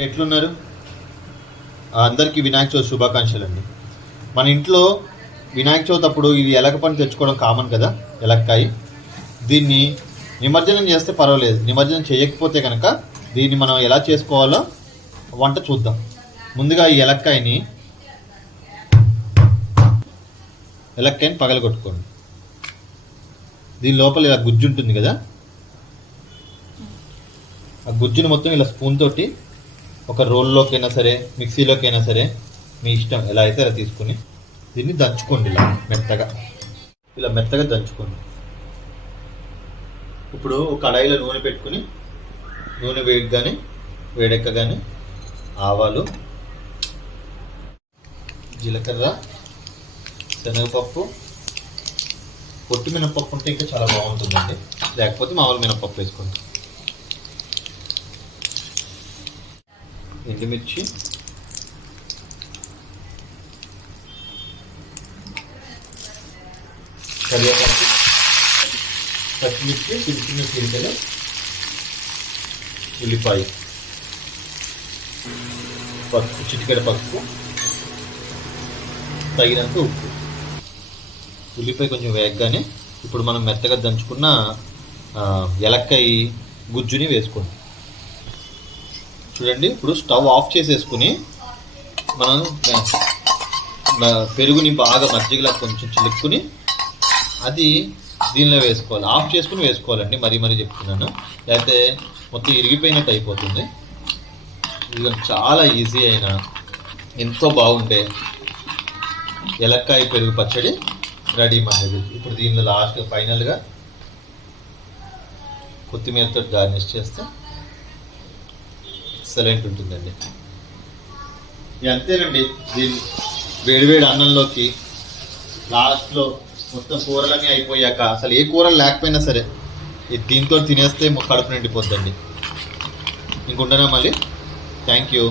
ఎట్లున్నారు? అందరికీ వినాయక చవితి శుభాకాంక్షలు అండి. మన ఇంట్లో వినాయక చవితి అప్పుడు ఇది ఎలక పండు తెచ్చుకోవడం కామన్ కదా, ఎలక్కాయ. దీన్ని నిమజ్జనం చేస్తే పర్వాలేదు, నిమజ్జనం చేయకపోతే కనుక దీన్ని మనం ఎలా చేసుకోవాలో వంట చూద్దాం. ముందుగా ఈ ఎలక్కాయని పగలగొట్టుకోండి. దీని లోపల ఇలా గుజ్జు ఉంటుంది కదా, ఆ గుజ్జుని మొత్తం ఇలా స్పూన్ తోటి ఒక రోల్లోకైనా సరే, మిక్సీలోకైనా సరే, మీ ఇష్టం ఎలా అయితే అలా తీసుకుని దీన్ని దంచుకోండి. ఇలా మెత్తగా దంచుకోండి. ఇప్పుడు ఒక కడాయిలో నూనె పెట్టుకుని, నూనె వేడెక్కగానే ఆవాలు, జీలకర్ర, శనగపప్పు, పొట్టి మినపప్పు ఉంటే ఇంకా చాలా బాగుంటుందండి, లేకపోతే మామూలు మినపప్పు వేసుకోండి. ఎండుమిర్చి, కరివేపాకు, పచ్చిమిర్చి, చిన్న చిన్న చీలికలు, ఉల్లిపాయ, పసుపు, చిటికెడ పసుపు, తగినంత ఉప్పు. ఉల్లిపాయ కొంచెం వేగగానే ఇప్పుడు మనం మెత్తగా దంచుకున్న ఎలక్కాయ గుజ్జుని వేసుకోండి. చూడండి, ఇప్పుడు స్టవ్ ఆఫ్ చేసేసుకుని మనం పెరుగుని బాగా మజ్జిగలా కొంచెం చిలుక్కుని అది దీనిలో వేసుకోవాలి. ఆఫ్ చేసుకుని వేసుకోవాలండి, మరీ చెప్తున్నాను, లేకపోతే మొత్తం ఇరిగిపోయినట్టు అయిపోతుంది. ఇది చాలా ఈజీ అయిన ఎంతో బాగుండే ఎలక్కాయ పెరుగు పచ్చడి రెడీ మనది. ఇప్పుడు దీనిలో లాస్ట్ ఫైనల్గా కొత్తిమీరతో గార్నిష్ చేస్తే ఎక్సలెంట్ ఉంటుందండి. అంతేనండి. దీన్ని వేడివేడి అన్నంలోకి లాస్ట్లో మొత్తం కూరలన్నీ అయిపోయాక, అసలు ఏ కూరలు లేకపోయినా సరే దీంతో తినేస్తే కడుపు నిండిపోద్దండి. ఇంకుంటానా మళ్ళీ. Thank you.